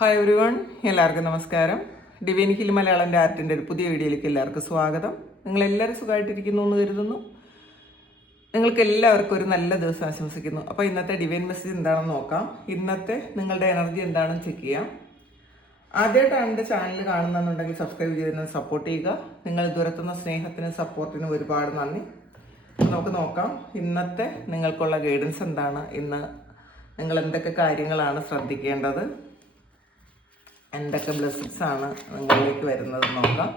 Hi every one, എല്ലാവർക്കും നമസ്കാരം. Divine hill Malayalam ആർട്ടിൻ്റെ ഒരു പുതിയ വീഡിയോയിലേക്ക് എല്ലാവർക്കും സ്വാഗതം. നിങ്ങളെല്ലാവരും സുഖമായിട്ടിരിക്കുന്നു എന്ന് കരുതുന്നു. നിങ്ങൾക്ക് എല്ലാവർക്കും ഒരു നല്ല ദിവസം ആശംസിക്കുന്നു. അപ്പോൾ ഇന്നത്തെ ഡിവൈൻ മെസ്സേജ് എന്താണെന്ന് നോക്കാം. ഇന്നത്തെ നിങ്ങളുടെ എനർജി എന്താണെന്ന് ചെക്ക് ചെയ്യാം. ആദ്യമായിട്ടാണ് എൻ്റെ ചാനൽ കാണുന്നുണ്ടെങ്കിൽ സബ്സ്ക്രൈബ് ചെയ്ത് സപ്പോർട്ട് ചെയ്യുക. നിങ്ങൾ ദുരത്തുന്ന സ്നേഹത്തിനും സപ്പോർട്ടിനും ഒരുപാട് നന്ദി. നമുക്ക് നോക്കാം ഇന്നത്തെ നിങ്ങൾക്കുള്ള ഗൈഡൻസ് എന്താണ്, ഇന്ന് നിങ്ങൾ എന്തൊക്കെ കാര്യങ്ങളാണ് ശ്രദ്ധിക്കേണ്ടത്, എന്തൊക്കെ ബ്ലെസ്സിങ്സ് ആണ് നിങ്ങളിലേക്ക് വരുന്നത് നോക്കാം.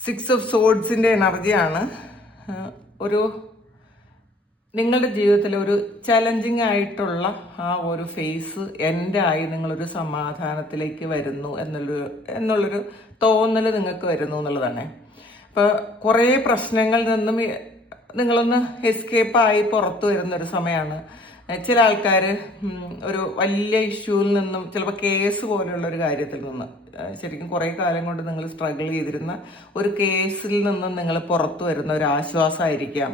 സിക്സ് ഓഫ് സോഡ്സിൻ്റെ എനർജിയാണ്. ഒരു നിങ്ങളുടെ ജീവിതത്തിൽ ഒരു ചലഞ്ചിങ് ആയിട്ടുള്ള ആ ഒരു ഫേസ് എൻ്റെ ആയി നിങ്ങളൊരു സമാധാനത്തിലേക്ക് വരുന്നു എന്നുള്ളൊരു തോന്നൽ നിങ്ങൾക്ക് വരുന്നു എന്നുള്ളതാണ്. അപ്പോൾ കുറേ പ്രശ്നങ്ങളിൽ നിന്നും നിങ്ങളൊന്ന് എസ്കേപ്പായി പുറത്തു വരുന്നൊരു സമയമാണ്. ചില ആൾക്കാർ ഒരു വലിയ ഇഷ്യൂവിൽ നിന്നും, ചിലപ്പോൾ കേസ് പോലെയുള്ള ഒരു കാര്യത്തിൽ നിന്ന്, ശരിക്കും കുറേ കാലം കൊണ്ട് നിങ്ങൾ സ്ട്രഗിൾ ചെയ്തിരുന്ന ഒരു കേസിൽ നിന്നും നിങ്ങൾ പുറത്തു വരുന്ന ഒരു ആശ്വാസമായിരിക്കാം.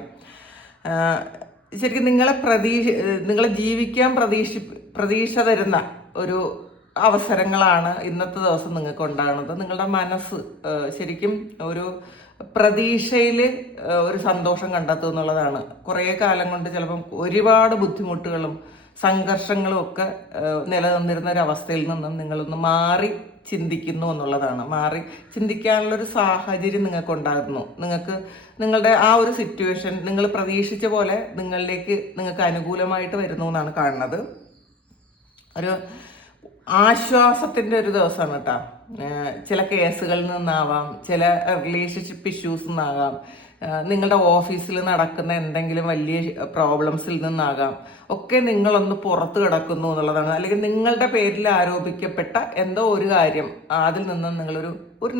ശരിക്കും നിങ്ങളെ ജീവിക്കാൻ പ്രതീക്ഷ തരുന്ന ഒരു അവസരങ്ങളാണ് ഇന്നത്തെ ദിവസം നിങ്ങൾക്ക് ഉണ്ടാകുന്നത്. നിങ്ങളുടെ മനസ്സ് ശരിക്കും ഒരു പ്രതീക്ഷയിൽ ഒരു സന്തോഷം കണ്ടെത്തുക എന്നുള്ളതാണ്. കുറേ കാലം കൊണ്ട് ചിലപ്പം ഒരുപാട് ബുദ്ധിമുട്ടുകളും സംഘർഷങ്ങളും ഒക്കെ നിലനിന്നിരുന്ന ഒരു അവസ്ഥയിൽ നിന്നും നിങ്ങളൊന്ന് മാറി ചിന്തിക്കുന്നു എന്നുള്ളതാണ്. മാറി ചിന്തിക്കാനുള്ളൊരു സാഹചര്യം നിങ്ങൾക്ക് ഉണ്ടാകുന്നു. നിങ്ങളുടെ ആ ഒരു സിറ്റുവേഷൻ നിങ്ങൾ പ്രതീക്ഷിച്ച പോലെ നിങ്ങൾക്ക് അനുകൂലമായിട്ട് വരുന്നു എന്നാണ് കാണുന്നത്. ഒരു ആശ്വാസത്തിൻ്റെ ഒരു ദിവസമാണ് കേട്ടോ. ചില കേസുകളിൽ നിന്നാവാം, ചില റിലേഷൻഷിപ്പ് ഇഷ്യൂസിൽ നിന്നാകാം, നിങ്ങളുടെ ഓഫീസിൽ നടക്കുന്ന എന്തെങ്കിലും വലിയ പ്രോബ്ലംസിൽ നിന്നാകാം, ഒക്കെ നിങ്ങളൊന്ന് പുറത്ത് കിടക്കുന്നു എന്നുള്ളതാണ്. അല്ലെങ്കിൽ നിങ്ങളുടെ പേരിൽ ആരോപിക്കപ്പെട്ട എന്തോ ഒരു കാര്യം, അതിൽ നിന്ന് നിങ്ങളൊരു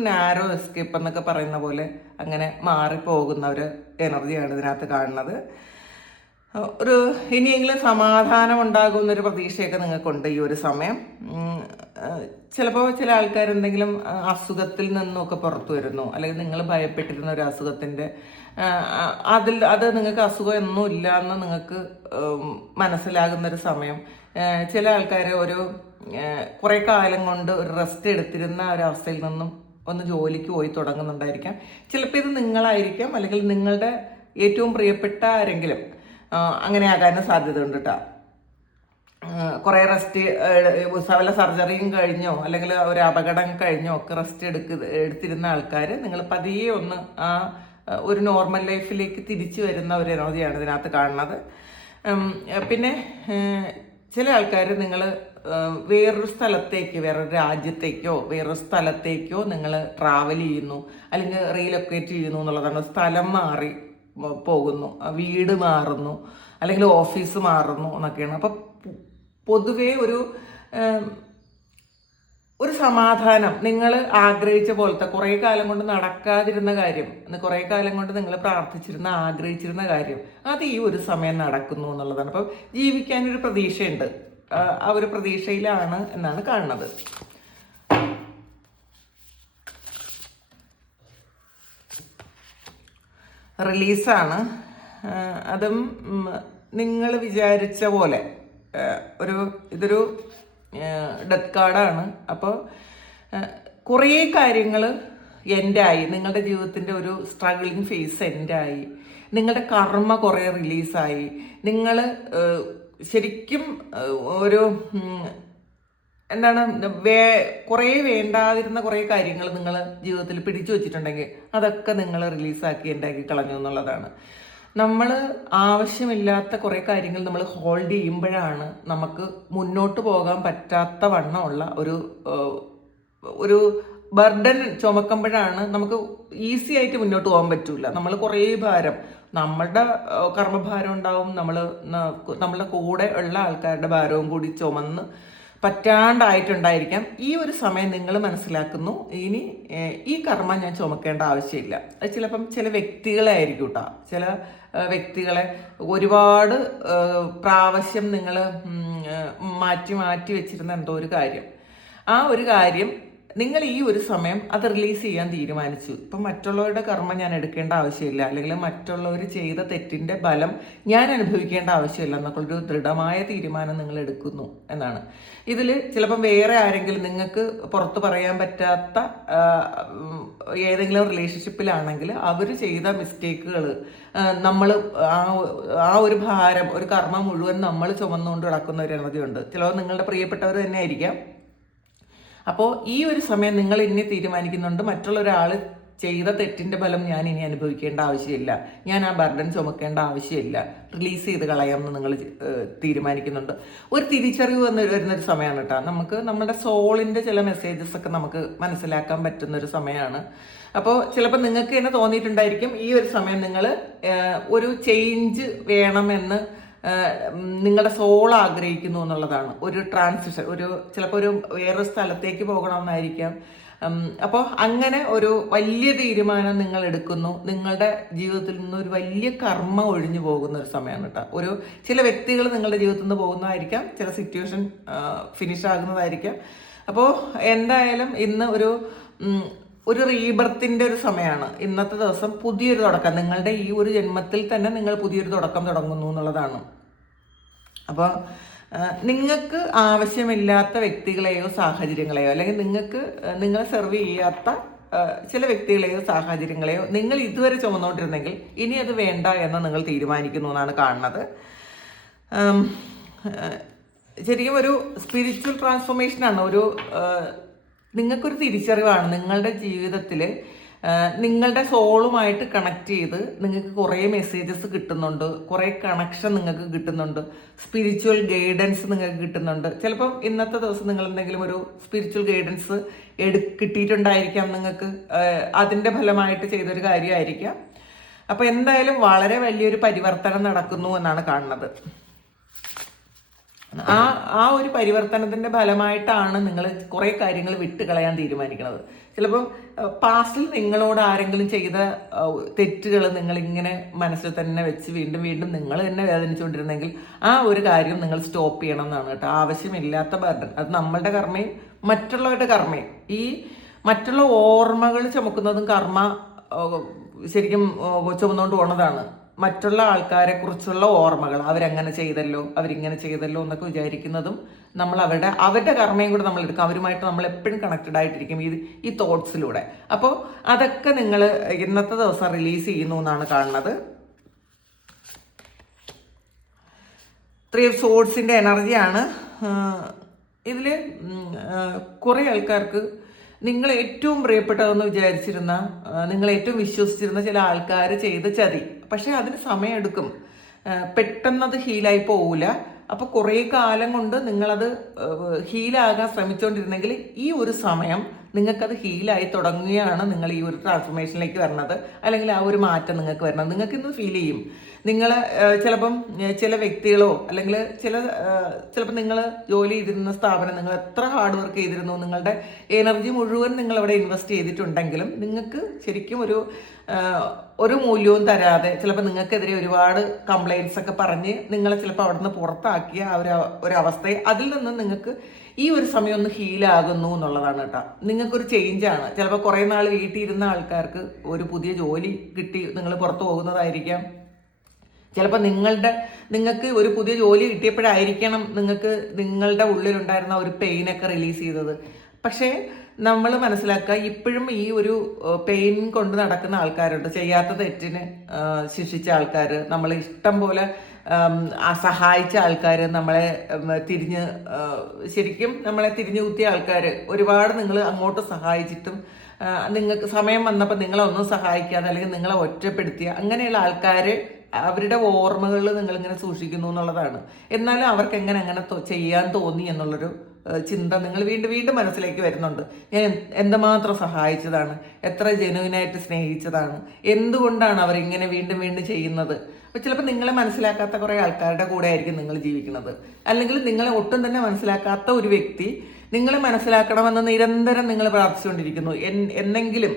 നാരോ എസ്കേപ്പ് എന്നൊക്കെ പറയുന്ന പോലെ അങ്ങനെ മാറിപ്പോകുന്ന ഒരു എനർജിയാണ് ഇതിനകത്ത് കാണുന്നത്. ഇനിയെങ്കിലും സമാധാനം ഉണ്ടാകുന്നൊരു പ്രതീക്ഷയൊക്കെ നിങ്ങൾക്കുണ്ട് ഈ ഒരു സമയം. ചിലപ്പോൾ ചില ആൾക്കാർ എന്തെങ്കിലും അസുഖത്തിൽ നിന്നൊക്കെ പുറത്തു വരുന്നു, അല്ലെങ്കിൽ നിങ്ങൾ ഭയപ്പെട്ടിരുന്ന ഒരു അസുഖത്തിൻ്റെ അത് നിങ്ങൾക്ക് അസുഖം ഒന്നും ഇല്ല എന്ന് നിങ്ങൾക്ക് മനസ്സിലാകുന്നൊരു സമയം. ചില ആൾക്കാർ കുറേ കാലം കൊണ്ട് ഒരു റെസ്റ്റ് എടുത്തിരുന്ന ഒരവസ്ഥയിൽ നിന്നും ഒന്ന് ജോലിക്ക് പോയി തുടങ്ങുന്നുണ്ടായിരിക്കാം. ചിലപ്പോൾ ഇത് നിങ്ങളായിരിക്കാം, അല്ലെങ്കിൽ നിങ്ങളുടെ ഏറ്റവും പ്രിയപ്പെട്ട ആരെങ്കിലും അങ്ങനെ ആകാനും സാധ്യതയുണ്ട് കേട്ടോ. കുറേ റെസ്റ്റ് വല്ല സർജറിയും കഴിഞ്ഞോ അല്ലെങ്കിൽ ഒരു അപകടം കഴിഞ്ഞോ ഒക്കെ റെസ്റ്റ് എടുത്തിരുന്ന ആൾക്കാർ നിങ്ങൾ പതിയെ ഒന്ന് ഒരു നോർമൽ ലൈഫിലേക്ക് തിരിച്ചു വരുന്ന ഒരു എനർജിയാണ് ഇതിനകത്ത് കാണുന്നത്. പിന്നെ ചില ആൾക്കാർ നിങ്ങൾ വേറൊരു സ്ഥലത്തേക്ക്, വേറൊരു രാജ്യത്തേക്കോ വേറൊരു സ്ഥലത്തേക്കോ നിങ്ങൾ ട്രാവൽ ചെയ്യുന്നു, അല്ലെങ്കിൽ റീലൊക്കേറ്റ് ചെയ്യുന്നു എന്നുള്ളതാണ്. സ്ഥലം മാറി പോകുന്നു, വീട് മാറുന്നു, അല്ലെങ്കിൽ ഓഫീസ് മാറുന്നു എന്നൊക്കെയാണ്. അപ്പം പൊതുവേ ഒരു സമാധാനം, നിങ്ങൾ ആഗ്രഹിച്ച പോലത്തെ കുറേ കാലം കൊണ്ട് നടക്കാതിരുന്ന കാര്യം, കുറേ കാലം കൊണ്ട് നിങ്ങൾ പ്രാർത്ഥിച്ചിരുന്ന ആഗ്രഹിച്ചിരുന്ന കാര്യം, അത് ഈ ഒരു സമയം നടക്കുന്നു എന്നുള്ളതാണ്. അപ്പം ജീവിക്കാനൊരു പ്രതീക്ഷയുണ്ട്. ആ ഒരു പ്രതീക്ഷയിലാണ് എന്നാണ് കാണുന്നത്. റിലീസാണ്. അതും നിങ്ങൾ വിചാരിച്ച പോലെ ഇതൊരു ഡെത്ത് കാർഡാണ്. അപ്പോൾ കുറേ കാര്യങ്ങൾ എൻഡായി, നിങ്ങളുടെ ജീവിതത്തിൻ്റെ ഒരു സ്ട്രഗിളിങ് ഫേസ് എൻഡായി, നിങ്ങളുടെ കർമ്മ കുറേ റിലീസായി, നിങ്ങൾ ശരിക്കും കുറേ വേണ്ടാതിരുന്ന കുറേ കാര്യങ്ങൾ നിങ്ങൾ ജീവിതത്തിൽ പിടിച്ചു വച്ചിട്ടുണ്ടെങ്കിൽ അതൊക്കെ നിങ്ങൾ റിലീസാക്കി ഉണ്ടാക്കി കളഞ്ഞു എന്നുള്ളതാണ്. നമ്മൾ ആവശ്യമില്ലാത്ത കുറേ കാര്യങ്ങൾ നമ്മൾ ഹോൾഡ് ചെയ്യുമ്പോഴാണ് നമുക്ക് മുന്നോട്ട് പോകാൻ പറ്റാത്ത വണ്ണമുള്ള ഒരു ബർഡൻ ചുമക്കുമ്പോഴാണ് നമുക്ക് ഈസി ആയിട്ട് മുന്നോട്ട് പോകാൻ പറ്റൂല. നമ്മൾ കുറേ ഭാരം, നമ്മളുടെ കർമ്മഭാരം ഉണ്ടാവും, നമ്മളുടെ കൂടെ ഉള്ള ആൾക്കാരുടെ ഭാരവും കൂടി ചുമന്ന് പറ്റാണ്ടായിട്ടുണ്ടായിരിക്കാം. ഈ ഒരു സമയം നിങ്ങൾ മനസ്സിലാക്കുന്നു, ഇനി ഈ കർമ്മ ഞാൻ ചുമക്കേണ്ട ആവശ്യമില്ല. അത് ചിലപ്പം ചില വ്യക്തികളായിരിക്കും കേട്ടോ. ചില വ്യക്തികളെ ഒരുപാട് പ്രാവശ്യം നിങ്ങൾ മാറ്റി മാറ്റി വെച്ചിരുന്ന എന്തോ ഒരു കാര്യം, ആ ഒരു കാര്യം നിങ്ങൾ ഈ ഒരു സമയം അത് റിലീസ് ചെയ്യാൻ തീരുമാനിച്ചു. ഇപ്പം മറ്റുള്ളവരുടെ കർമ്മം ഞാൻ എടുക്കേണ്ട ആവശ്യമില്ല, അല്ലെങ്കിൽ മറ്റുള്ളവർ ചെയ്ത തെറ്റിൻ്റെ ഫലം ഞാൻ അനുഭവിക്കേണ്ട ആവശ്യമില്ല എന്നൊക്കെയൊരു ദൃഢമായ തീരുമാനം നിങ്ങൾ എടുക്കുന്നു എന്നാണ്. ഇതിൽ ചിലപ്പം വേറെ ആരെങ്കിലും നിങ്ങൾക്ക് പുറത്ത് പറയാൻ പറ്റാത്ത ഏതെങ്കിലും റിലേഷൻഷിപ്പിലാണെങ്കിൽ അവർ ചെയ്ത മിസ്റ്റേക്കുകൾ നമ്മൾ ആ ഒരു ഭാരം, ഒരു കർമ്മം മുഴുവൻ നമ്മൾ ചുമന്നുകൊണ്ട് കിടക്കുന്ന ഒരു എനർജിയുണ്ട്. ചിലപ്പോൾ നിങ്ങളുടെ പ്രിയപ്പെട്ടവർ തന്നെ ആയിരിക്കാം. അപ്പോൾ ഈ ഒരു സമയം നിങ്ങൾ ഇനി തീരുമാനിക്കുന്നുണ്ട്, മറ്റുള്ള ഒരാൾ ചെയ്ത തെറ്റിൻ്റെ ഫലം ഞാൻ ഇനി അനുഭവിക്കേണ്ട ആവശ്യമില്ല, ഞാൻ ആ ബർഡൻ ചുമക്കേണ്ട ആവശ്യമില്ല, റിലീസ് ചെയ്ത് കളയാമെന്ന് നിങ്ങൾ തീരുമാനിക്കുന്നുണ്ട്. ഒരു തിരിച്ചറിവ് വരുന്നൊരു സമയമാണ് കേട്ടോ. നമുക്ക് നമ്മുടെ സോളിൻ്റെ ചില മെസ്സേജസ് ഒക്കെ നമുക്ക് മനസ്സിലാക്കാൻ പറ്റുന്നൊരു സമയമാണ്. അപ്പോൾ ചിലപ്പോൾ നിങ്ങൾക്ക് തന്നെ തോന്നിയിട്ടുണ്ടായിരിക്കും ഈ ഒരു സമയം നിങ്ങൾ ഒരു ചേഞ്ച് വേണമെന്ന് നിങ്ങളുടെ സോൾ ആഗ്രഹിക്കുന്നു എന്നുള്ളതാണ്. ഒരു ട്രാൻസിഷൻ, ചിലപ്പോൾ ഒരു വേറൊരു സ്ഥലത്തേക്ക് പോകണമെന്നായിരിക്കാം. അപ്പോൾ അങ്ങനെ ഒരു വലിയ തീരുമാനം നിങ്ങൾ എടുക്കുന്നു. നിങ്ങളുടെ ജീവിതത്തിൽ നിന്ന് ഒരു വലിയ കർമ്മ ഒഴിഞ്ഞു പോകുന്ന ഒരു സമയമാണ് കേട്ടോ. ചില വ്യക്തികൾ നിങ്ങളുടെ ജീവിതത്തിൽ നിന്ന് പോകുന്നതായിരിക്കാം, ചില സിറ്റുവേഷൻ ഫിനിഷ് ആകുന്നതായിരിക്കാം. അപ്പോൾ എന്തായാലും ഇന്ന് ഒരു റീബർത്തിൻ്റെ ഒരു സമയമാണ്. ഇന്നത്തെ ദിവസം പുതിയൊരു തുടക്കം, നിങ്ങളുടെ ഈ ഒരു ജന്മത്തിൽ തന്നെ നിങ്ങൾ പുതിയൊരു തുടക്കം തുടങ്ങുന്നു എന്നുള്ളതാണ്. അപ്പോൾ നിങ്ങൾക്ക് ആവശ്യമില്ലാത്ത വ്യക്തികളെയോ സാഹചര്യങ്ങളെയോ, അല്ലെങ്കിൽ നിങ്ങളെ സെർവ് ചെയ്യാത്ത ചില വ്യക്തികളെയോ സാഹചര്യങ്ങളെയോ നിങ്ങൾ ഇതുവരെ ചുമന്നുകൊണ്ടിരുന്നെങ്കിൽ ഇനി അത് വേണ്ട എന്ന് നിങ്ങൾ തീരുമാനിക്കുന്നു എന്നാണ് കാണുന്നത്. ശരിക്കും ഒരു സ്പിരിച്വൽ ട്രാൻസ്ഫോർമേഷനാണ്. നിങ്ങൾക്കൊരു തിരിച്ചറിവാണ്. നിങ്ങളുടെ ജീവിതത്തിൽ നിങ്ങളുടെ സോളുമായിട്ട് കണക്ട് ചെയ്ത് നിങ്ങൾക്ക് കുറേ മെസ്സേജസ് കിട്ടുന്നുണ്ട്, കുറേ കണക്ഷൻ നിങ്ങൾക്ക് കിട്ടുന്നുണ്ട്, സ്പിരിച്വൽ ഗൈഡൻസ് നിങ്ങൾക്ക് കിട്ടുന്നുണ്ട്. ചിലപ്പം ഇന്നത്തെ ദിവസം നിങ്ങൾ എന്തെങ്കിലും ഒരു സ്പിരിച്വൽ ഗൈഡൻസ് കിട്ടിയിട്ടുണ്ടായിരിക്കാം, നിങ്ങൾക്ക് അതിൻ്റെ ഫലമായിട്ട് ചെയ്തൊരു കാര്യമായിരിക്കാം. അപ്പോൾ എന്തായാലും വളരെ വലിയൊരു പരിവർത്തനം നടക്കുന്നു എന്നാണ് കാണുന്നത്. ആ ഒരു പരിവർത്തനത്തിന്റെ ഫലമായിട്ടാണ് നിങ്ങൾ കുറേ കാര്യങ്ങൾ വിട്ടുകളയാൻ തീരുമാനിക്കുന്നത്. ചിലപ്പോൾ പാസ്റ്റിൽ നിങ്ങളോട് ആരെങ്കിലും ചെയ്ത തെറ്റുകൾ നിങ്ങളിങ്ങനെ മനസ്സിൽ തന്നെ വെച്ച് വീണ്ടും വീണ്ടും നിങ്ങൾ തന്നെ വേദനിച്ചുകൊണ്ടിരുന്നെങ്കിൽ ആ ഒരു കാര്യം നിങ്ങൾ സ്റ്റോപ്പ് ചെയ്യണം എന്നാണ് കേട്ടോ. ആവശ്യമില്ലാത്ത ബർഡൻ, അത് നമ്മളുടെ കർമ്മയും മറ്റുള്ളവരുടെ കർമ്മയും. ഈ മറ്റുള്ള ഓർമ്മകൾ ചുമക്കുന്നതും കർമ്മ ശരിക്കും ചുമന്നുകൊണ്ട് പോണതാണ്. മറ്റുള്ള ആൾക്കാരെ കുറിച്ചുള്ള ഓർമ്മകൾ, അവരങ്ങനെ ചെയ്തല്ലോ, അവരിങ്ങനെ ചെയ്തല്ലോ എന്നൊക്കെ വിചാരിക്കുന്നതും നമ്മൾ അവരുടെ കർമ്മയും കൂടെ നമ്മൾ എടുക്കും. അവരുമായിട്ട് നമ്മൾ എപ്പോഴും കണക്റ്റഡ് ആയിട്ടിരിക്കും ഈ തോട്ട്സിലൂടെ. അപ്പോൾ അതൊക്കെ നിങ്ങൾ ഇന്നത്തെ ദിവസം റിലീസ് ചെയ്യുന്നു എന്നാണ് കാണുന്നത്. 3 of Swordsന്റെ എനർജിയാണ് ഇതിൽ. കുറേ ആൾക്കാർക്ക് നിങ്ങൾ ഏറ്റവും പ്രിയപ്പെട്ടതെന്ന് വിചാരിച്ചിരുന്ന, നിങ്ങൾ ഏറ്റവും വിശ്വസിച്ചിരുന്ന ചില ആൾക്കാർ ചെയ്ത ചതി, പക്ഷെ അതിന് സമയമെടുക്കും, പെട്ടെന്നത് ഹീലായി പോവില്ല. അപ്പോൾ കുറേ കാലം കൊണ്ട് നിങ്ങളത് ഹീലാകാൻ ശ്രമിച്ചുകൊണ്ടിരുന്നെങ്കിൽ ഈ ഒരു സമയം നിങ്ങൾക്കത് ഹീലായി തുടങ്ങുകയാണ്. നിങ്ങൾ ഈ ഒരു ട്രാൻസ്ഫോർമേഷനിലേക്ക് വരുന്നത്, അല്ലെങ്കിൽ ആ ഒരു മാറ്റം നിങ്ങൾക്ക് വരുന്നത് നിങ്ങൾക്ക് ഇന്ന് ഫീൽ ചെയ്യും. നിങ്ങൾ ചിലപ്പം ചില വ്യക്തികളോ അല്ലെങ്കിൽ ചിലപ്പോൾ നിങ്ങൾ ജോലി ചെയ്തിരുന്ന സ്ഥാപനം, നിങ്ങൾ എത്ര ഹാർഡ് വർക്ക് ചെയ്തിരുന്നു, നിങ്ങളുടെ എനർജി മുഴുവൻ നിങ്ങൾ അവിടെ ഇൻവെസ്റ്റ് ചെയ്തിട്ടുണ്ടെങ്കിലും നിങ്ങൾക്ക് ശരിക്കും ഒരു മൂല്യവും തരാതെ, ചിലപ്പോൾ നിങ്ങൾക്കെതിരെ ഒരുപാട് കംപ്ലൈൻറ്റ്സ് ഒക്കെ പറഞ്ഞ് നിങ്ങളെ ചിലപ്പോൾ അവിടെ നിന്ന് പുറത്താക്കിയ ഒരു അവസ്ഥയെ, അതിൽ നിന്ന് നിങ്ങൾക്ക് ഈ ഒരു സമയം ഒന്ന് ഹീലാകുന്നു എന്നുള്ളതാണ് കേട്ടോ. നിങ്ങൾക്കൊരു ചേഞ്ചാണ്. ചിലപ്പോൾ കുറേ നാൾ വീട്ടിൽ ഇരുന്ന ആൾക്കാർക്ക് ഒരു പുതിയ ജോലി കിട്ടി നിങ്ങൾ പുറത്തു പോകുന്നതായിരിക്കാം. ചിലപ്പോൾ നിങ്ങൾക്ക് ഒരു പുതിയ ജോലി കിട്ടിയപ്പോഴായിരിക്കണം നിങ്ങൾക്ക് നിങ്ങളുടെ ഉള്ളിലുണ്ടായിരുന്ന ഒരു പെയിനൊക്കെ റിലീസ് ചെയ്തത്. പക്ഷേ നമ്മൾ മനസ്സിലാക്കുക, ഇപ്പോഴും ഈ ഒരു പെയിൻ കൊണ്ട് നടക്കുന്ന ആൾക്കാരുണ്ട്. ചെയ്യാത്ത തെറ്റിന് ശിക്ഷിച്ച ആൾക്കാർ, നമ്മളെ ഇഷ്ടം പോലെ സഹായിച്ച ആൾക്കാർ, ശരിക്കും നമ്മളെ തിരിഞ്ഞു കുത്തിയ ആൾക്കാർ, ഒരുപാട് നിങ്ങൾ അങ്ങോട്ട് സഹായിച്ചിട്ടും നിങ്ങൾക്ക് സമയം വന്നപ്പോൾ നിങ്ങളെ ഒന്നും സഹായിക്കാതെ അല്ലെങ്കിൽ നിങ്ങളെ ഒറ്റപ്പെടുത്തിയ അങ്ങനെയുള്ള ആൾക്കാർ, അവരുടെ ഓർമ്മകളിൽ നിങ്ങളിങ്ങനെ സൂക്ഷിക്കുന്നു എന്നുള്ളതാണ്. എന്നാലും അവർക്ക് അങ്ങനെ ചെയ്യാൻ തോന്നി എന്നുള്ളൊരു ചിന്ത നിങ്ങൾ വീണ്ടും വീണ്ടും മനസ്സിലേക്ക് വരുന്നുണ്ട്. ഞാൻ എന്തുമാത്രം സഹായിച്ചതാണ്, എത്ര ജെനുവിനായിട്ട് സ്നേഹിച്ചതാണ്, എന്തുകൊണ്ടാണ് അവരിങ്ങനെ വീണ്ടും വീണ്ടും ചെയ്യുന്നത്. അപ്പോൾ ചിലപ്പോൾ നിങ്ങളെ മനസ്സിലാക്കാത്ത കുറേ ആൾക്കാരുടെ കൂടെ ആയിരിക്കും നിങ്ങൾ ജീവിക്കുന്നത്. അല്ലെങ്കിൽ നിങ്ങളെ ഒട്ടും തന്നെ മനസ്സിലാക്കാത്ത ഒരു വ്യക്തി നിങ്ങളെ മനസ്സിലാക്കണമെന്ന് നിരന്തരം നിങ്ങൾ പ്രാർത്ഥിച്ചുകൊണ്ടിരിക്കുന്നു. എന്നെങ്കിലും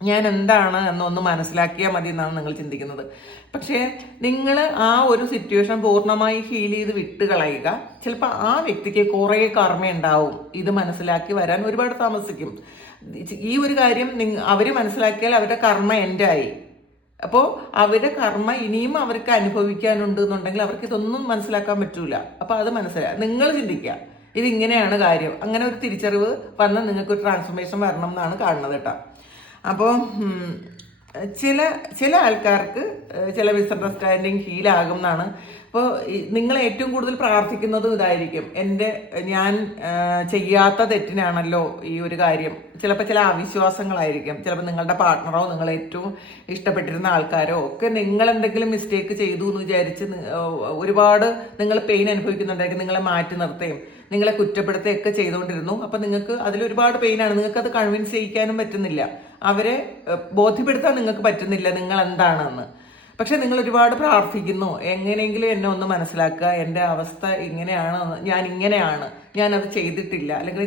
ഞാൻ എന്താണ് എന്നൊന്ന് മനസ്സിലാക്കിയാൽ മതി എന്നാണ് നിങ്ങൾ ചിന്തിക്കുന്നത്. പക്ഷേ നിങ്ങൾ ആ ഒരു സിറ്റുവേഷൻ പൂർണ്ണമായി ഹീൽ ചെയ്ത് വിട്ട് കളയുക. ചിലപ്പോൾ ആ വ്യക്തിക്ക് കുറേ കർമ്മ ഉണ്ടാവും. ഇത് മനസ്സിലാക്കി വരാൻ ഒരുപാട് താമസിക്കും. ഈ ഒരു കാര്യം അവർ മനസ്സിലാക്കിയാൽ അവരുടെ കർമ്മ എൻ്റെ ആയി. അപ്പോൾ അവരുടെ കർമ്മ ഇനിയും അവർക്ക് അനുഭവിക്കാനുണ്ട് എന്നുണ്ടെങ്കിൽ അവർക്ക് ഇതൊന്നും മനസ്സിലാക്കാൻ പറ്റൂല. അപ്പോൾ അത് നിങ്ങൾ ചിന്തിക്കുക, ഇതിങ്ങനെയാണ് കാര്യം. അങ്ങനെ ഒരു തിരിച്ചറിവ് വന്നാൽ നിങ്ങൾക്കൊരു ട്രാൻസ്ഫോർമേഷൻ വരണം എന്നാണ് കാണുന്നത് കേട്ടോ. അപ്പോൾ ചില ആൾക്കാർക്ക് ചില മിസ്അണ്ടർസ്റ്റാൻഡിങ് ഹീലാകും എന്നാണ്. അപ്പോൾ നിങ്ങൾ ഏറ്റവും കൂടുതൽ പ്രാർത്ഥിക്കുന്നതും ഇതായിരിക്കും, ഞാൻ ചെയ്യാത്ത തെറ്റിനാണല്ലോ ഈ ഒരു കാര്യം. ചിലപ്പോൾ ചില അവിശ്വാസങ്ങളായിരിക്കും. ചിലപ്പോൾ നിങ്ങളുടെ പാർട്ട്ണറോ നിങ്ങൾ ഏറ്റവും ഇഷ്ടപ്പെട്ടിരുന്ന ആൾക്കാരോ ഒക്കെ നിങ്ങൾ എന്തെങ്കിലും മിസ്റ്റേക്ക് ചെയ്തു എന്ന് വിചാരിച്ച് ഒരുപാട് നിങ്ങൾ പെയിൻ അനുഭവിക്കുന്നുണ്ടായിരിക്കും. നിങ്ങളെ മാറ്റി നിർത്തുകയും നിങ്ങളെ കുറ്റപ്പെടുത്തുകയൊക്കെ ചെയ്തുകൊണ്ടിരുന്നു. അപ്പം നിങ്ങൾക്ക് അതിലൊരുപാട് പെയിനാണ്. നിങ്ങൾക്കത് കൺവിൻസ് ചെയ്യിക്കാനും പറ്റുന്നില്ല, അവരെ ബോധ്യപ്പെടുത്താൻ നിങ്ങൾക്ക് പറ്റുന്നില്ല നിങ്ങൾ എന്താണെന്ന്. പക്ഷെ നിങ്ങൾ ഒരുപാട് പ്രാർത്ഥിക്കുന്നു, എങ്ങനെയെങ്കിലും എന്നെ ഒന്ന് മനസ്സിലാക്കുക, എൻ്റെ അവസ്ഥ ഇങ്ങനെയാണ്, ഞാൻ ഇങ്ങനെയാണ്, ഞാനത് ചെയ്തിട്ടില്ല, അല്ലെങ്കിൽ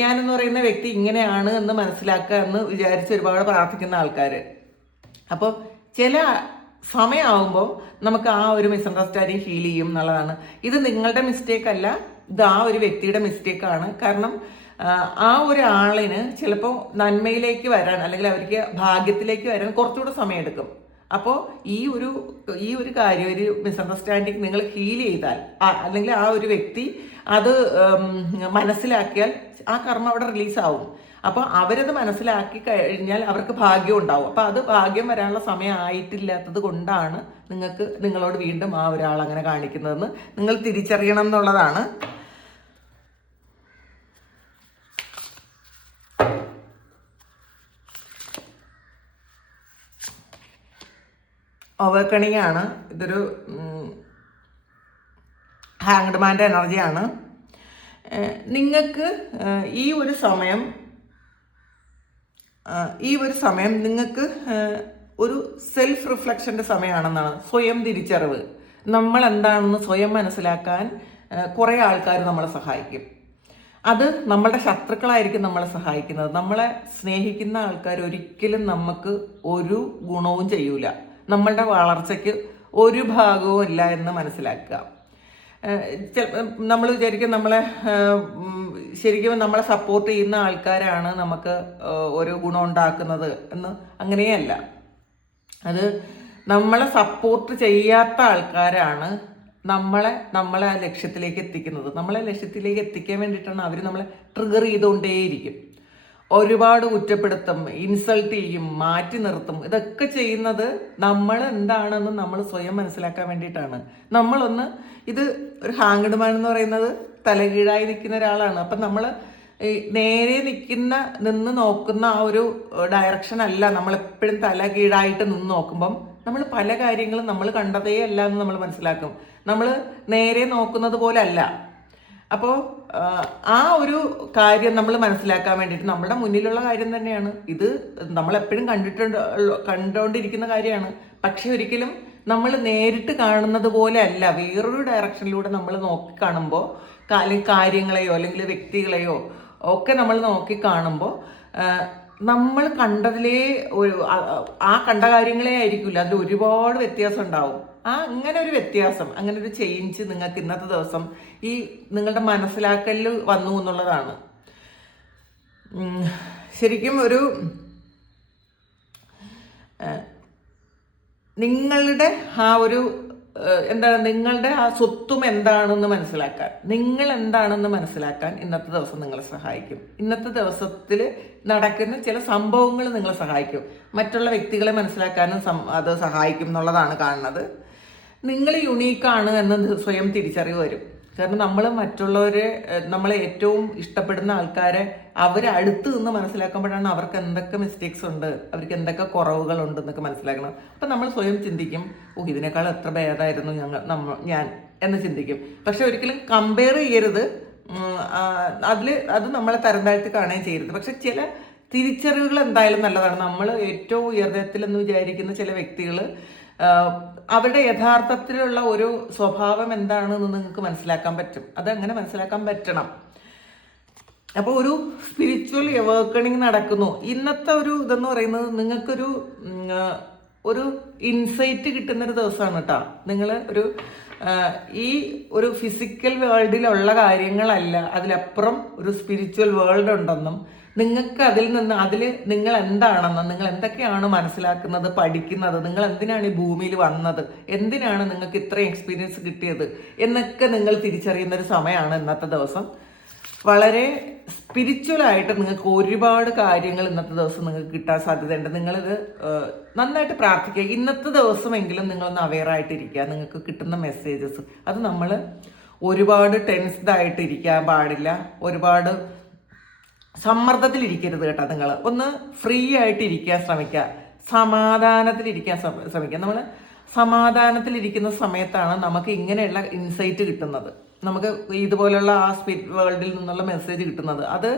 ഞാനെന്ന് പറയുന്ന വ്യക്തി ഇങ്ങനെയാണ് എന്ന് മനസ്സിലാക്കുക എന്ന് വിചാരിച്ച് ഒരുപാട് പ്രാർത്ഥിക്കുന്ന ആൾക്കാർ. അപ്പോൾ ചില സമയമാകുമ്പോൾ നമുക്ക് ആ ഒരു മിസ്അണ്ടർസ്റ്റാൻഡിങ് ഫീൽ ചെയ്യും എന്നുള്ളതാണ്. ഇത് നിങ്ങളുടെ മിസ്റ്റേക്ക് അല്ല, ഇത് ആ ഒരു വ്യക്തിയുടെ മിസ്റ്റേക്കാണ്. കാരണം ആ ഒരാളിന് ചിലപ്പോൾ നന്മയിലേക്ക് വരാൻ അല്ലെങ്കിൽ അവർക്ക് ഭാഗ്യത്തിലേക്ക് വരാൻ കുറച്ചുകൂടെ സമയമെടുക്കും. അപ്പോൾ ഈ ഒരു കാര്യം, ഒരു മിസ്അണ്ടർസ്റ്റാൻഡിങ് നിങ്ങൾ ഹീൽ ചെയ്താൽ അല്ലെങ്കിൽ ആ ഒരു വ്യക്തി അത് മനസ്സിലാക്കിയാൽ ആ കർമ്മ അവിടെ റിലീസാവും. അപ്പോൾ അവരത് മനസ്സിലാക്കി കഴിഞ്ഞാൽ അവർക്ക് ഭാഗ്യം ഉണ്ടാവും. അപ്പോൾ അത് ഭാഗ്യം വരാനുള്ള സമയം ആയിട്ടില്ലാത്തത് കൊണ്ടാണ് നിങ്ങളോട് വീണ്ടും ആ ഒരാൾ അങ്ങനെ കാണിക്കുന്നതെന്ന് നിങ്ങൾ തിരിച്ചറിയണം എന്നുള്ളതാണ്. അവേക്കണിങ് ആണ്. ഇതൊരു ഹാങ്ഡ് മാൻ്റെ എനർജിയാണ്. നിങ്ങൾക്ക് ഈ ഒരു സമയം നിങ്ങൾക്ക് ഒരു സെൽഫ് റിഫ്ലക്ഷൻ്റെ സമയമാണെന്നാണ്. സ്വയം തിരിച്ചറിവ്, നമ്മൾ എന്താണെന്ന് സ്വയം മനസ്സിലാക്കാൻ കുറേ ആൾക്കാർ നമ്മളെ സഹായിക്കും. അത് നമ്മളുടെ ശത്രുക്കളായിരിക്കും നമ്മളെ സഹായിക്കുന്നത്. നമ്മളെ സ്നേഹിക്കുന്ന ആൾക്കാർ ഒരിക്കലും നമുക്ക് ഒരു ഗുണവും ചെയ്യൂല, നമ്മളുടെ വളർച്ചയ്ക്ക് ഒരു ഭാഗവും ഇല്ല എന്ന് മനസ്സിലാക്കുക. നമ്മൾ വിചാരിക്കും ശരിക്കും നമ്മളെ സപ്പോർട്ട് ചെയ്യുന്ന ആൾക്കാരാണ് നമുക്ക് ഒരു ഗുണം ഉണ്ടാക്കുന്നത് എന്ന്. അങ്ങനെയല്ല. അത് നമ്മളെ സപ്പോർട്ട് ചെയ്യാത്ത ആൾക്കാരാണ് നമ്മളെ ആ ലക്ഷ്യത്തിലേക്ക് എത്തിക്കുന്നത്. നമ്മളെ ലക്ഷ്യത്തിലേക്ക് എത്തിക്കാൻ വേണ്ടിയിട്ടാണ് അവർ നമ്മളെ ട്രിഗർ ചെയ്തുകൊണ്ടേയിരിക്കും. ഒരുപാട് കുറ്റപ്പെടുത്തും, ഇൻസൾട്ട് ചെയ്യും, മാറ്റി നിർത്തും. ഇതൊക്കെ ചെയ്യുന്നത് നമ്മൾ എന്താണെന്ന് നമ്മൾ സ്വയം മനസ്സിലാക്കാൻ വേണ്ടിയിട്ടാണ്. ഇത് ഒരു ഹാങ്ഡ് മാൻ എന്ന് പറയുന്നത് തലകീഴായി നിൽക്കുന്ന ഒരാളാണ്. അപ്പം നമ്മൾ നേരെ നിന്ന് നോക്കുന്ന ആ ഒരു ഡയറക്ഷൻ അല്ല. നമ്മളെപ്പോഴും തല കീഴായിട്ട് നിന്ന് നോക്കുമ്പം നമ്മൾ പല കാര്യങ്ങളും നമ്മൾ കണ്ടതേ അല്ല എന്ന് നമ്മൾ മനസ്സിലാക്കും. നമ്മൾ നേരെ നോക്കുന്നത് പോലെ അല്ല. അപ്പോൾ ആ ഒരു കാര്യം നമ്മൾ മനസ്സിലാക്കാൻ വേണ്ടിയിട്ട് നമ്മുടെ മുന്നിലുള്ള കാര്യം തന്നെയാണ് ഇത്. നമ്മളെപ്പോഴും കണ്ടുകൊണ്ടിരിക്കുന്ന കാര്യമാണ്. പക്ഷെ ഒരിക്കലും നമ്മൾ നേരിട്ട് കാണുന്നത് പോലെ അല്ല. വേറൊരു ഡയറക്ഷനിലൂടെ നമ്മൾ നോക്കി കാണുമ്പോൾ കാര്യങ്ങളെയോ അല്ലെങ്കിൽ വ്യക്തികളെയോ ഒക്കെ നമ്മൾ നോക്കി കാണുമ്പോൾ നമ്മൾ കണ്ടതിലേ ആ കണ്ട കാര്യങ്ങളെ ആയിരിക്കില്ല, അതിൽ ഒരുപാട് വ്യത്യാസം ഉണ്ടാവും. അങ്ങനെ ഒരു വ്യത്യാസം, അങ്ങനെ ഒരു ചേഞ്ച് നിങ്ങൾക്ക് ഇന്നത്തെ ദിവസം ഈ നിങ്ങളുടെ മനസ്സിലാക്കലിൽ വന്നു എന്നുള്ളതാണ്. ശരിക്കും നിങ്ങളുടെ ആ ഒരു നിങ്ങളുടെ ആ സ്വത്വം എന്താണെന്ന് മനസ്സിലാക്കാൻ, നിങ്ങൾ എന്താണെന്ന് മനസ്സിലാക്കാൻ ഇന്നത്തെ ദിവസം നിങ്ങളെ സഹായിക്കും. ഇന്നത്തെ ദിവസത്തിൽ നടക്കുന്ന ചില സംഭവങ്ങൾ നിങ്ങളെ സഹായിക്കും. മറ്റുള്ള വ്യക്തികളെ മനസ്സിലാക്കാനും അത് സഹായിക്കും എന്നുള്ളതാണ് കാണുന്നത്. നിങ്ങൾ യുണീക്കാണ് എന്ന് സ്വയം തിരിച്ചറിവ് വരും. കാരണം നമ്മളെ ഏറ്റവും ഇഷ്ടപ്പെടുന്ന ആൾക്കാരെ അടുത്ത് നിന്ന് മനസ്സിലാക്കുമ്പോഴാണ് അവർക്ക് എന്തൊക്കെ മിസ്റ്റേക്സ് ഉണ്ട്, അവർക്ക് എന്തൊക്കെ കുറവുകളുണ്ട് എന്നൊക്കെ മനസ്സിലാക്കണം. അപ്പം നമ്മൾ സ്വയം ചിന്തിക്കും, ഇതിനേക്കാൾ എത്ര ഭേദമായിരുന്നു ഞാൻ എന്ന് ചിന്തിക്കും. പക്ഷെ ഒരിക്കലും കമ്പയർ ചെയ്യരുത്. അത് നമ്മളെ തരം താഴ്ത്തി കാണുകയും ചെയ്യരുത്. പക്ഷെ ചില തിരിച്ചറിവുകൾ എന്തായാലും നല്ലതാണ്. നമ്മൾ ഏറ്റവും ഉയർന്നത്തിലെന്ന് വിചാരിക്കുന്ന ചില വ്യക്തികൾ അവരുടെ യഥാർത്ഥത്തിലുള്ള ഒരു സ്വഭാവം എന്താണെന്ന് നിങ്ങൾക്ക് മനസ്സിലാക്കാൻ പറ്റും. അതങ്ങനെ മനസ്സിലാക്കാൻ പറ്റണം. അപ്പോൾ ഒരു സ്പിരിച്വൽ അവേക്കണിങ് നടക്കുന്നു. ഇന്നത്തെ ഒരു ഇതെന്ന് പറയുന്നത് നിങ്ങൾക്കൊരു ഒരു ഇൻസൈറ്റ് കിട്ടുന്നൊരു ദിവസമാണ് കേട്ടോ. നിങ്ങൾ ഈ ഒരു ഫിസിക്കൽ വേൾഡിലുള്ള കാര്യങ്ങളല്ല, അതിലപ്പുറം ഒരു സ്പിരിച്വൽ വേൾഡ് ഉണ്ടെന്നും നിങ്ങൾക്ക് അതിൽ നിങ്ങൾ എന്താണെന്നും നിങ്ങൾ എന്തൊക്കെയാണ് മനസ്സിലാക്കുന്നത്, പഠിക്കുന്നത്, നിങ്ങൾ എന്തിനാണ് ഈ ഭൂമിയിൽ വന്നത്, എന്തിനാണ് നിങ്ങൾക്ക് ഇത്രയും എക്സ്പീരിയൻസ് കിട്ടിയത് എന്നൊക്കെ നിങ്ങൾ തിരിച്ചറിയുന്ന ഒരു സമയമാണ് ഇന്നത്തെ ദിവസം. വളരെ സ്പിരിച്വലായിട്ട് നിങ്ങൾക്ക് ഒരുപാട് കാര്യങ്ങൾ ഇന്നത്തെ ദിവസം നിങ്ങൾക്ക് കിട്ടാൻ സാധ്യതയുണ്ട്. നിങ്ങളിത് നന്നായിട്ട് പ്രാർത്ഥിക്കുക. ഇന്നത്തെ ദിവസമെങ്കിലും നിങ്ങളൊന്ന് അവെയർ ആയിട്ടിരിക്കുക. നിങ്ങൾക്ക് കിട്ടുന്ന മെസ്സേജസ് അത് നമ്മൾ ഒരുപാട് ടെൻസ്ഡ് ആയിട്ട് ഇരിക്കാൻ പാടില്ല, ഒരുപാട് സമ്മർദ്ദത്തിലിരിക്കരുത് കേട്ടോ. നിങ്ങൾ ഒന്ന് ഫ്രീ ആയിട്ട് ഇരിക്കാൻ ശ്രമിക്കുക, സമാധാനത്തിലിരിക്കാൻ ശ്രമിക്കുക. നമ്മൾ സമാധാനത്തിലിരിക്കുന്ന സമയത്താണ് നമുക്ക് ഇങ്ങനെയുള്ള ഇൻസൈറ്റ് കിട്ടുന്നത്, നമുക്ക് ഇതുപോലുള്ള ആ സ്പിരിറ്റ് വേൾഡിൽ നിന്നുള്ള മെസ്സേജ് കിട്ടുന്നത്. അത്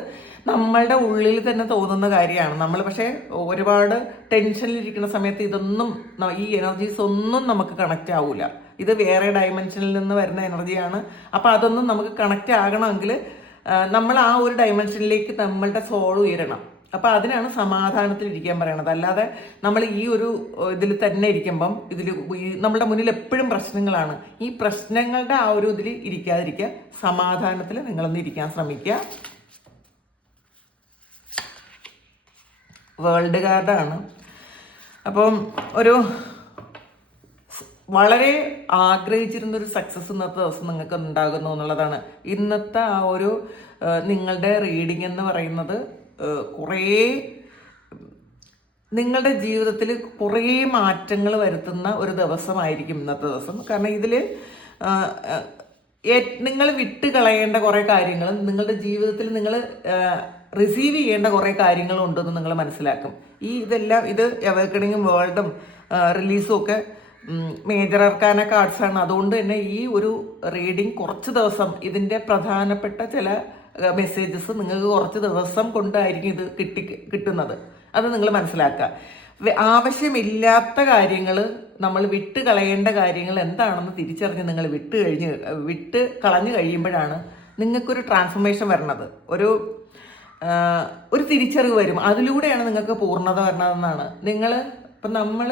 നമ്മളുടെ ഉള്ളിൽ തന്നെ തോന്നുന്ന കാര്യമാണ്. നമ്മൾ പക്ഷേ ഒരുപാട് ടെൻഷനിലിരിക്കുന്ന സമയത്ത് ഈ എനർജീസ് ഒന്നും നമുക്ക് കണക്റ്റ് ആവില്ല. ഇത് വേറെ ഡയമെൻഷനിൽ നിന്ന് വരുന്ന എനർജിയാണ്. അപ്പം അതൊന്നും നമുക്ക് കണക്റ്റ് ആകണമെങ്കിൽ നമ്മൾ ആ ഒരു ഡയമെൻഷനിലേക്ക് നമ്മളുടെ സോൾ ഉയരണം. അപ്പം അതിനാണ് സമാധാനത്തിലിരിക്കാൻ പറയണത്. അല്ലാതെ നമ്മൾ ഈ ഒരു ഇതിൽ തന്നെ ഇരിക്കുമ്പം നമ്മുടെ മുന്നിൽ എപ്പോഴും പ്രശ്നങ്ങളാണ്. ഈ പ്രശ്നങ്ങളുടെ ആ ഒരു ഇതിൽ ഇരിക്കാതിരിക്കുക, സമാധാനത്തിൽ നിങ്ങളൊന്ന് ഇരിക്കാൻ ശ്രമിക്കുക. വേൾഡ് കാർഡാണ്. അപ്പം വളരെ ആഗ്രഹിച്ചിരുന്നൊരു സക്സസ് ഇന്നത്തെ ദിവസം നിങ്ങൾക്ക് ഉണ്ടാകുന്നു എന്നുള്ളതാണ്. ഇന്നത്തെ ആ ഒരു നിങ്ങളുടെ റീഡിംഗ് എന്ന് പറയുന്നത് നിങ്ങളുടെ ജീവിതത്തിൽ കുറേ മാറ്റങ്ങൾ വരുത്തുന്ന ഒരു ദിവസമായിരിക്കും ഇന്നത്തെ ദിവസം. കാരണം ഇതിൽ നിങ്ങൾ വിട്ട് കളയേണ്ട കുറേ കാര്യങ്ങളും നിങ്ങളുടെ ജീവിതത്തിൽ നിങ്ങൾ റിസീവ് ചെയ്യേണ്ട കുറേ കാര്യങ്ങളും ഉണ്ടെന്ന് നിങ്ങൾ മനസ്സിലാക്കും. ഇത് അവേക്കണിങ്ങും വേൾഡും റിലീസും ഒക്കെ മേജർ അർക്കാന കാർഡ്സാണ്. അതുകൊണ്ട് തന്നെ ഈ ഒരു റീഡിങ് കുറച്ച് ദിവസം ഇതിൻ്റെ പ്രധാനപ്പെട്ട ചില മെസ്സേജസ് നിങ്ങൾക്ക് കുറച്ച് ദിവസം കൊണ്ടായിരിക്കും ഇത് കിട്ടുന്നത്. അത് നിങ്ങൾ മനസ്സിലാക്കുക. ആവശ്യമില്ലാത്ത കാര്യങ്ങൾ, നമ്മൾ വിട്ട് കളയേണ്ട കാര്യങ്ങൾ എന്താണെന്ന് തിരിച്ചറിഞ്ഞ് നിങ്ങൾ വിട്ട് കളഞ്ഞു കഴിയുമ്പോഴാണ് നിങ്ങൾക്കൊരു ട്രാൻസ്ഫോർമേഷൻ വരണത്. ഒരു തിരിച്ചറിവ് വരും. അതിലൂടെയാണ് നിങ്ങൾക്ക് പൂർണ്ണത വരണതെന്നാണ്. ഇപ്പം നമ്മൾ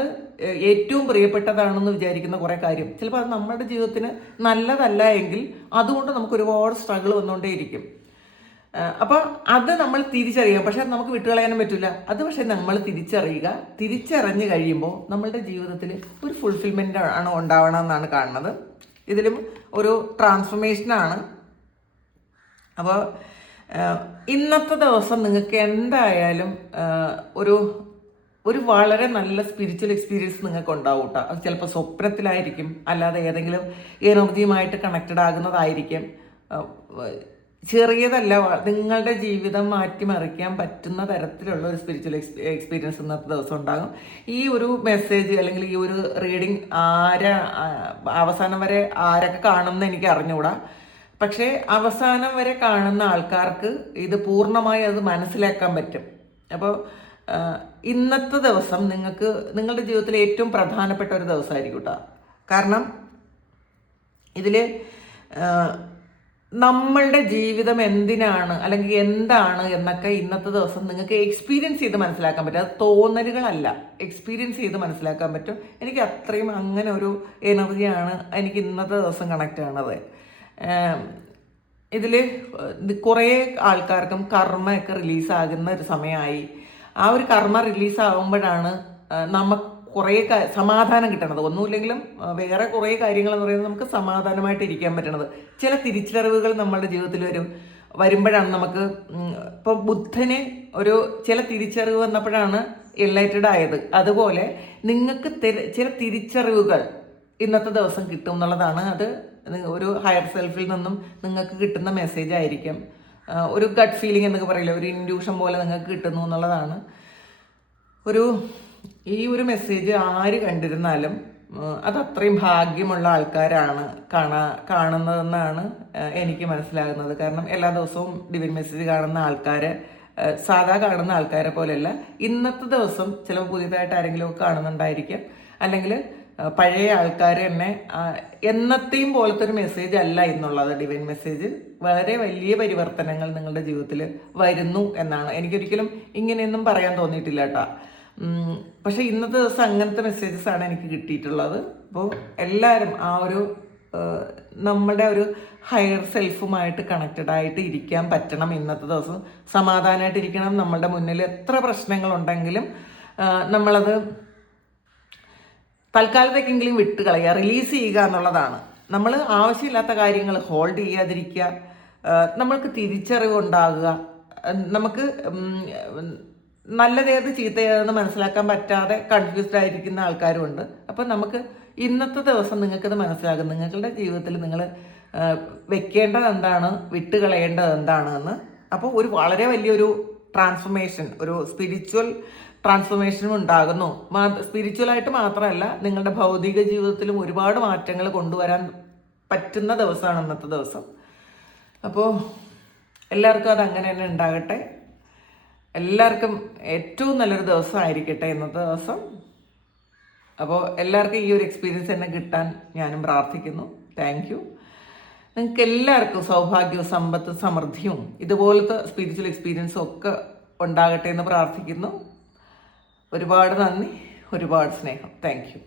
ഏറ്റവും പ്രിയപ്പെട്ടതാണെന്ന് വിചാരിക്കുന്ന കുറേ കാര്യം ചിലപ്പോൾ അത് നമ്മുടെ ജീവിതത്തിന് നല്ലതല്ല എങ്കിൽ അതുകൊണ്ട് നമുക്ക് ഒരുപാട് സ്ട്രഗിൾ വന്നുകൊണ്ടേയിരിക്കും. അപ്പോൾ അത് നമ്മൾ തിരിച്ചറിയുക. പക്ഷെ നമുക്ക് വിട്ടുകളയാനും പറ്റില്ല. അത് പക്ഷെ നമ്മൾ തിരിച്ചറിഞ്ഞ് കഴിയുമ്പോൾ നമ്മളുടെ ജീവിതത്തിൽ ഒരു ഫുൾഫിൽമെൻ്റ് ആണ് ഉണ്ടാവണമെന്നാണ് കാണുന്നത്. ഇതിലും ഒരു ട്രാൻസ്ഫോർമേഷനാണ്. അപ്പോൾ ഇന്നത്തെ ദിവസം നിങ്ങൾക്ക് എന്തായാലും ഒരു വളരെ നല്ല സ്പിരിച്വൽ എക്സ്പീരിയൻസ് നിങ്ങൾക്ക് ഉണ്ടാവും കേട്ടോ. അത് ചിലപ്പോൾ സ്വപ്നത്തിലായിരിക്കും, അല്ലാതെ ഏതെങ്കിലും എനർജിയുമായിട്ട് കണക്റ്റഡ് ആകുന്നതായിരിക്കും. ചെറിയതല്ല, നിങ്ങളുടെ ജീവിതം മാറ്റിമറിക്കാൻ പറ്റുന്ന തരത്തിലുള്ള ഒരു സ്പിരിച്വൽ എക്സ്പീരിയൻസ് ഇന്നത്തെ ദിവസം ഉണ്ടാകും. ഈ ഒരു മെസ്സേജ് അല്ലെങ്കിൽ ഈ ഒരു റീഡിങ് അവസാനം വരെ ആരൊക്കെ കാണുമെന്ന് എനിക്ക് അറിഞ്ഞുകൂടാ. പക്ഷേ അവസാനം വരെ കാണുന്ന ആൾക്കാർക്ക് ഇത് പൂർണ്ണമായി അത് മനസ്സിലാക്കാൻ പറ്റും. അപ്പോൾ ഇന്നത്തെ ദിവസം നിങ്ങൾക്ക് നിങ്ങളുടെ ജീവിതത്തിലെ ഏറ്റവും പ്രധാനപ്പെട്ട ഒരു ദിവസമായിരിക്കും കേട്ടോ. കാരണം ഇതിൽ നമ്മളുടെ ജീവിതം എന്തിനാണ് അല്ലെങ്കിൽ എന്താണ് എന്നൊക്കെ ഇന്നത്തെ ദിവസം നിങ്ങൾക്ക് എക്സ്പീരിയൻസ് ചെയ്ത് മനസ്സിലാക്കാൻ പറ്റും. അത് തോന്നലുകളല്ല, എക്സ്പീരിയൻസ് ചെയ്ത് മനസ്സിലാക്കാൻ പറ്റും. എനിക്ക് അത്രയും അങ്ങനെ ഒരു എനർജിയാണ് എനിക്ക് ഇന്നത്തെ ദിവസം കണക്റ്റ് ആണത്. ഇതിൽ കുറേ ആൾക്കാർക്കും കർമ്മയൊക്കെ റിലീസാകുന്ന ഒരു സമയമായി. ആ ഒരു കർമ്മ റിലീസാകുമ്പോഴാണ് നമുക്ക് കുറേ സമാധാനം കിട്ടണത്. ഒന്നുമില്ലെങ്കിലും വേറെ കുറേ കാര്യങ്ങളെന്ന് പറയുന്നത് നമുക്ക് സമാധാനമായിട്ട് ഇരിക്കാൻ പറ്റണത്. ചില തിരിച്ചറിവുകൾ നമ്മളുടെ ജീവിതത്തിൽ വരുമ്പോഴാണ് നമുക്ക് ഇപ്പോൾ ബുദ്ധന് ചില തിരിച്ചറിവ് വന്നപ്പോഴാണ് എൻലൈറ്റഡ് ആയത്. അതുപോലെ നിങ്ങൾക്ക് ചില തിരിച്ചറിവുകൾ ഇന്നത്തെ ദിവസം കിട്ടും എന്നുള്ളതാണ്. അത് ഒരു ഹയർ സെൽഫിൽ നിന്നും നിങ്ങൾക്ക് കിട്ടുന്ന മെസ്സേജ് ആയിരിക്കും. ഒരു ഗട്ട് ഫീലിംഗ് എന്നൊക്കെ പറയില്ല, ഒരു ഇൻഡ്യൂഷൻ പോലെ നിങ്ങൾക്ക് കിട്ടുന്നു എന്നുള്ളതാണ്. ഈ ഒരു മെസ്സേജ് ആര് കണ്ടിരുന്നാലും അത് അത്രയും ഭാഗ്യമുള്ള ആൾക്കാരാണ് കാണുന്നതെന്നാണ് എനിക്ക് മനസ്സിലാകുന്നത്. കാരണം എല്ലാ ദിവസവും ഡിവൈൻ മെസ്സേജ് കാണുന്ന ആൾക്കാര് സാധാ കാണുന്ന ആൾക്കാരെ പോലെയല്ല. ഇന്നത്തെ ദിവസം ചിലപ്പോൾ പുതിയതായിട്ട് ആരെങ്കിലും ഒക്കെ കാണുന്നുണ്ടായിരിക്കാം, അല്ലെങ്കിൽ പഴയ ആൾക്കാർ തന്നെ എന്നത്തെയും പോലത്തെ ഒരു മെസ്സേജ് അല്ല എന്നുള്ളത്. ഡിവൈൻ മെസ്സേജ് വളരെ വലിയ പരിവർത്തനങ്ങൾ നിങ്ങളുടെ ജീവിതത്തിൽ വരുന്നു എന്നാണ്. എനിക്കൊരിക്കലും ഇങ്ങനെയൊന്നും പറയാൻ തോന്നിയിട്ടില്ല കേട്ടോ. പക്ഷെ ഇന്നത്തെ ദിവസം അങ്ങനത്തെ മെസ്സേജസ് ആണ് എനിക്ക് കിട്ടിയിട്ടുള്ളത്. അപ്പോൾ എല്ലാവരും ആ ഒരു നമ്മുടെ ഒരു ഹയർ സെൽഫുമായിട്ട് കണക്റ്റഡ് ആയിട്ട് ഇരിക്കാൻ പറ്റണം. ഇന്നത്തെ ദിവസം സമാധാനമായിട്ട് ഇരിക്കണം. നമ്മളുടെ മുന്നിൽ എത്ര പ്രശ്നങ്ങളുണ്ടെങ്കിലും നമ്മളത് തൽക്കാലത്തേക്കെങ്കിലും വിട്ട് കളയുക, റിലീസ് ചെയ്യുക എന്നുള്ളതാണ്. നമ്മൾ ആവശ്യമില്ലാത്ത കാര്യങ്ങൾ ഹോൾഡ് ചെയ്യാതിരിക്കുക, നമ്മൾക്ക് തിരിച്ചറിവ് ഉണ്ടാകുക. നമുക്ക് നല്ലതേത് ചീത്തയേതെന്ന് മനസ്സിലാക്കാൻ പറ്റാതെ കൺഫ്യൂസ്ഡ് ആയിരിക്കുന്ന ആൾക്കാരുമുണ്ട്. അപ്പം നമുക്ക് ഇന്നത്തെ ദിവസം നിങ്ങൾക്കത് മനസ്സിലാകും. നിങ്ങളുടെ ജീവിതത്തിൽ നിങ്ങൾ വെക്കേണ്ടത് എന്താണ്, വിട്ടുകളയേണ്ടത് എന്താണ് എന്ന്. അപ്പോൾ ഒരു വളരെ വലിയൊരു ട്രാൻസ്ഫോർമേഷൻ, ഒരു സ്പിരിച്വൽ ട്രാൻസ്ഫോർമേഷനും ഉണ്ടാകുന്നു. സ്പിരിച്വലായിട്ട് മാത്രമല്ല, നിങ്ങളുടെ ഭൗതിക ജീവിതത്തിലും ഒരുപാട് മാറ്റങ്ങൾ കൊണ്ടുവരാൻ പറ്റുന്ന ദിവസമാണ് ഇന്നത്തെ ദിവസം. അപ്പോൾ എല്ലാവർക്കും അത് അങ്ങനെ തന്നെ ഉണ്ടാകട്ടെ. എല്ലാവർക്കും ഏറ്റവും നല്ലൊരു ദിവസമായിരിക്കട്ടെ ഇന്നത്തെ ദിവസം. അപ്പോൾ എല്ലാവർക്കും ഈ ഒരു എക്സ്പീരിയൻസ് തന്നെ കിട്ടാൻ ഞാനും പ്രാർത്ഥിക്കുന്നു. Thank you. നിങ്ങൾക്ക് എല്ലാവർക്കും സൗഭാഗ്യവും സമ്പത്തും സമൃദ്ധിയും ഇതുപോലത്തെ സ്പിരിച്വൽ എക്സ്പീരിയൻസും ഒക്കെ ഉണ്ടാകട്ടെ എന്ന് പ്രാർത്ഥിക്കുന്നു. ഒരുപാട് നന്ദി, ഒരുപാട് സ്നേഹം. Thank you.